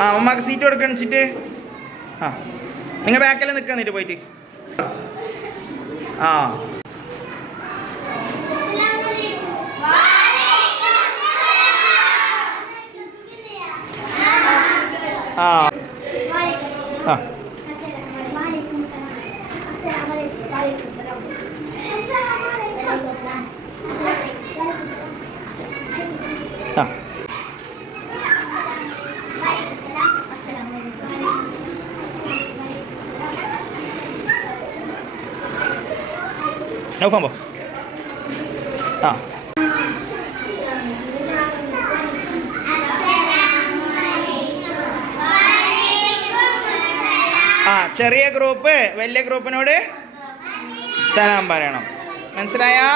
ആ ഉമ്മാക്ക് സീറ്റ് കൊടുക്കണിച്ചിട്ട് ആ നിങ്ങൾ ബാക്കിൽ നിൽക്കാന്നിട്ട് പോയിട്ട് ആ ആ ആ ആ നൗഫാൻ പോ ആ ആ ചെറിയ ഗ്രൂപ്പ് വലിയ ഗ്രൂപ്പിനോട് സലാം പറയണം മനസ്സിലായാ